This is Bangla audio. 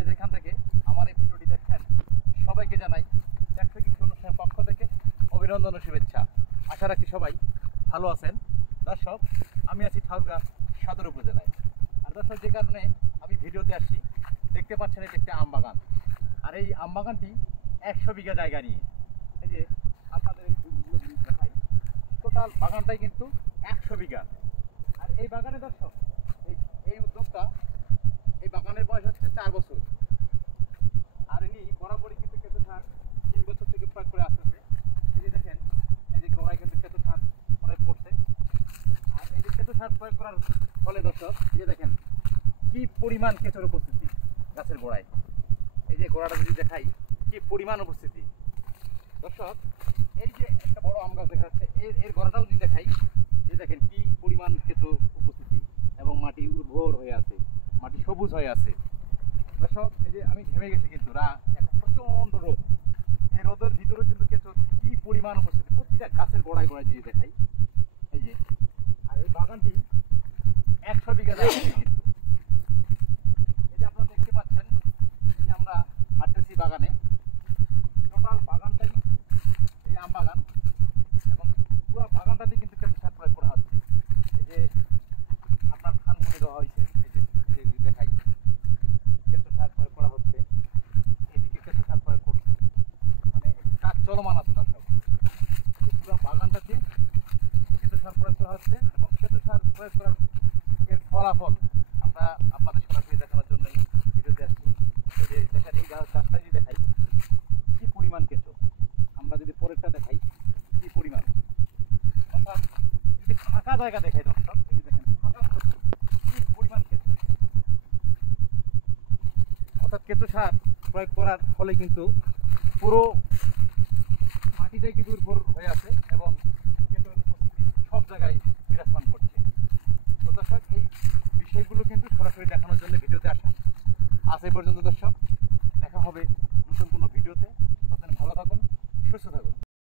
যে যেখান থেকে আমার এই ভিডিওটি দেখছেন সবাইকে জানাই ট্র্যাক্টর কৃষি অনুষ্ঠানের পক্ষ থেকে অভিনন্দন ও শুভেচ্ছা। আশা রাখছি সবাই ভালো আছেন। দর্শক, আমি আছি ঠাকুরগাঁ সদর উপজেলায়। আর দর্শক, যে কারণে আমি ভিডিওতে আসছি, দেখতে পাচ্ছেন এটা একটি আম বাগান। আর এই আম বাগানটি 100 বিঘা জায়গা নিয়ে। এই যে আপনাদের এই ফুলগুলো দেখাই, টোটাল বাগানটাই কিন্তু 100 বিঘা। আর এই বাগানে দর্শক, এই উদ্যোক্তা, এই বাগানের বয়স হচ্ছে 4 বছর। আর ইনি বরাবরই কিন্তু কেঁচো সার 3 বছর থেকে প্রয়োগ করে আসতেছে। এই যে দেখেন, এই যে গোড়ায় কিন্তু কেঁচো সার প্রয়োগ করছে। আর এই যে কেঁচো সার প্রয়োগ করার ফলে দর্শক, এই যে দেখেন কি পরিমাণ কেঁচোর উপস্থিতি গাছের গোড়ায়। এই যে গোড়াটা যদি দেখাই, কি পরিমাণ উপস্থিতি দর্শক। এই যে একটা বড় আম গাছ দেখা যাচ্ছে, এর গোড়াটাও যদি দেখাই, এই দেখেন কি পরিমাণ কেঁচো উপস্থিতি এবং মাটি উর্বর হয়ে আছে, মাটি সবুজ হয়ে আছে। দর্শক, এই যে আমি ঘেমে গেছি কিন্তু এখন প্রচণ্ড রোদ। এই রোদের ভিতরে কিন্তু কেঁচো কি পরিমাণ উপস্থিতি প্রতিটা গাছের গোড়ায় গোড়ায় যদি দেখাই। এই যে, আর এই বাগানটি 100 বিঘা জায়গা কিন্তু। এই যে আপনারা দেখতে পাচ্ছেন, এই যে আমরা হাঁটতেছি বাগানে, টোটাল বাগানটাই এই আম বাগান এবং পুরো বাগানটাতে কিন্তু কেঁচো সার প্রয়োগ করা হচ্ছে। এই যে আপনার ধান করে দেওয়া হয়েছে, এই যে দেখাই কেঁচো সার প্রয়োগ করা হচ্ছে, এইদিকে কেঁচো সার প্রয়োগ করছে, মানে কাজ চলমান আছে দর্শক। পুরো বাগানটাতে কেঁচো সার প্রয়োগ করা হচ্ছে এবং কেঁচো সার প্রয়োগ করার এর ফলাফল আমরা আপনাদের সরাসরি দেখানোর জন্যই ভিডিওতে আসছি। এই যে দেখেন, এই গাছটা যদি দেখাই কি পরিমাণ কেঁচো, আমরা যদি পরেরটা দেখাই কি পরিমাণ, অর্থাৎ যদি ফাঁকা জায়গা দেখাই দর্শক, এই যে দেখেন ফাঁকা কি পরিমাণ কেঁচো। অর্থাৎ কেঁচো সার প্রয়োগ করার ফলে কিন্তু পুরো মাটিটাই কিন্তু উর্বর হয়ে আছে এবং কেঁচোর উপস্থিতি সব জায়গায় বিরাজমান করছে। তো দর্শক, এই বিষয়গুলো কিন্তু সরাসরি দেখানোর জন্য ভিডিওতে আসা। আজ এই পর্যন্ত দর্শক, দেখা হবে নতুন কোনো ভিডিওতে। ততদিন ভালো থাকুন, সুস্থ থাকুন।